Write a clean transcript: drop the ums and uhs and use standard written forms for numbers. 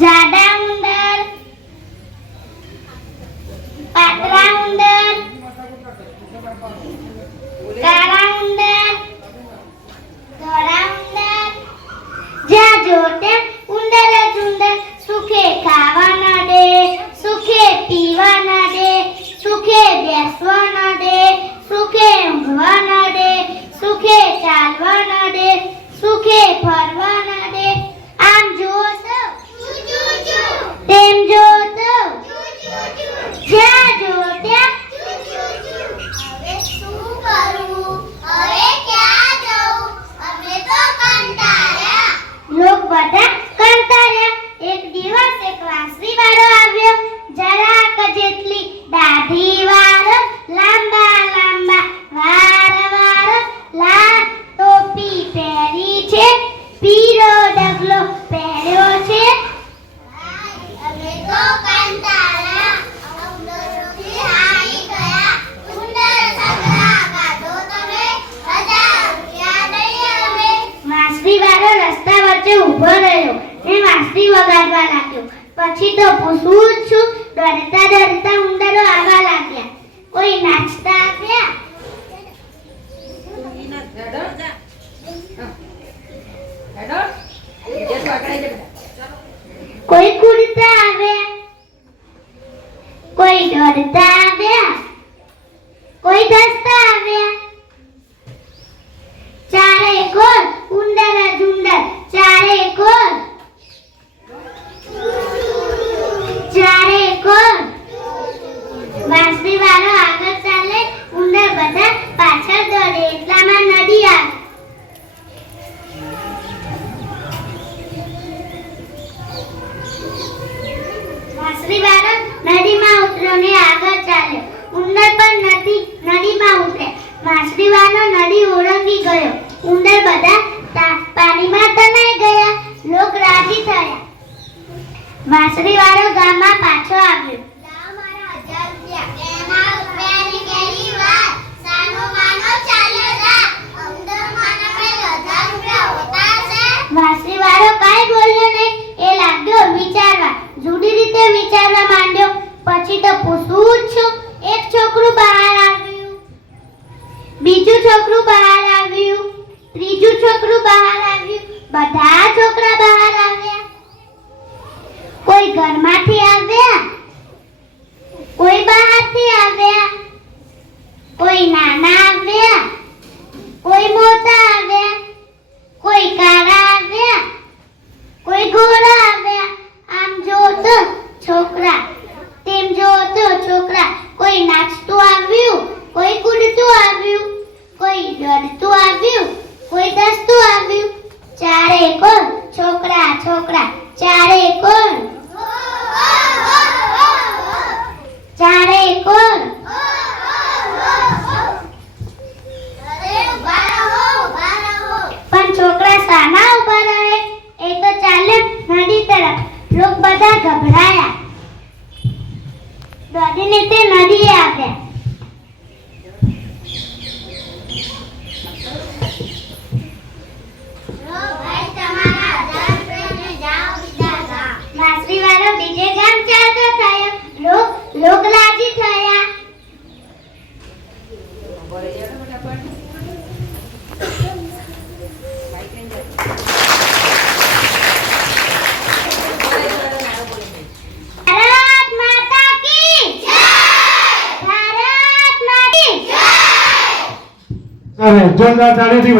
જાડા ઉંદર, પાતળા ઉંદર, કાળા ઉંદર, ધોળા ઉંદર. જ્યાં જો ત્યાં ઉંદર જ ઉંદર. સુખે ખાવા ન દે, સુખે પીવા ન દે, સુખે બેસવા ન દે, સુખે ઊંઘવા ન દે, સુખે ચાલવા ન દે, સુખે ફરવા ન દે. આમ જો તો તેમ જો તો જ્યાં જો ત્યાં. હવે શું કરું? હવે ક્યાં જવું? અમે તો કંટાળ્યા. લોક બધા કંટાળ્યા. એક દિવસ એક વાંસળી વાળો આવ્યો. જરાક જેટલી દાઢી વાળો, લાંબા લાંબા વાળ વાળો, લાલ ટોપી પહેરી છે, પીળો ડગલો પહેર્યો છે. અમે તો કંટાળ્યા. ઉંદરોથી હારી ગયા. ઉંદર સગડા કાઢો તમે. 1000 રૂપિયા દઈએ અમે. વાંસળી વાળો રસ્તા વચ્ચે ઊભો રહ્યો ને વાંસળી વગાડવા લાગ્યો. પછી તો પૂછું જ છું, ડરતા ડરતા ઉંદરો આવવા લાગ્યા. કોઈ નાચતા આવ્યા, કોઈ કૂદતા આવ્યા, કોઈ દોડતા આવ્યા, કોઈ ધસતા આવ્યા. ચારે કોર ઉંદર જ ઉંદર, ચારે કોર, ચારે કોર. વાંસળી વાળો આગળ ચાલે, ઉંદર બધા પાછળ દોડે. એટલામાં નદી આવી. વાંસળી વાળો નદીમાં ઉતર્યો ને આગળ ચાલ્યો. ઉંદર પણ નદીમાં ઉતર્યા. વાંસળી વાળો નદી ઓળંગી ગયો. ઉંદર બધા પાણીમાં તણાઈ ગયા. લોક રાજી થયા. વાંસળી વાળો ગામમાં પાછો આવ્યો. લાવ મારા 1000 રૂપિયા. એના રૂપિયાની કેવી વાત? સાનો માનો ચાલ્યો જા. ઉંદર માના કઈ 1000 રૂપિયા હોતા છે? વાંસળી વાળો કાંઈ બોલ્યો નહીં. એ લાગ્યો વિચારવા. જુદી રીતે વિચારવા માંડ્યો. પછી તો પૂછું જ છું. એક છોકરું બહાર આવ્યું, બીજું છોકરું બહાર આવ્યું, ત્રીજું છોકરું બહાર આવ્યું. બધા છોકરા બહાર આવ્યા. કોઈ ઘરમાંથી આવ્યા, કોઈ બહારથી આવ્યા, કોઈ નાના આવ્યા, કોઈ મોટા આવ્યા, કોઈ કાળા આવ્યા, કોઈ ગોરા આવ્યા. આમ જો તો છોકરા, તેમ જો તો છોકરા. કોઈ નાચતું આવ્યું, કોઈ કૂદતું આવ્યું, કોઈ દોડતું આવ્યું, કોઈ ધસતું આવ્યું. ચારે કોર છોકરા છોકરા, ચારે કોર, ચારે કોર. અરે ઉભા રહો. પણ છોકરા સાના ઉભા રહે? એ તો ચાલે નદી તરફ. લોક બધા ગભરાયા. દોડીને તે નદીએ આવ્યા. ભાઈ તમારા 1000 રૂપિયા જાઓ બીજા ગામ. વાંસળી વાળો બીજે ગામ ચાલતો થયો. લોક રાજી થયા. ભારત માતા કી જય! ભારત માતા કી જય! જોરદાર તાળીથી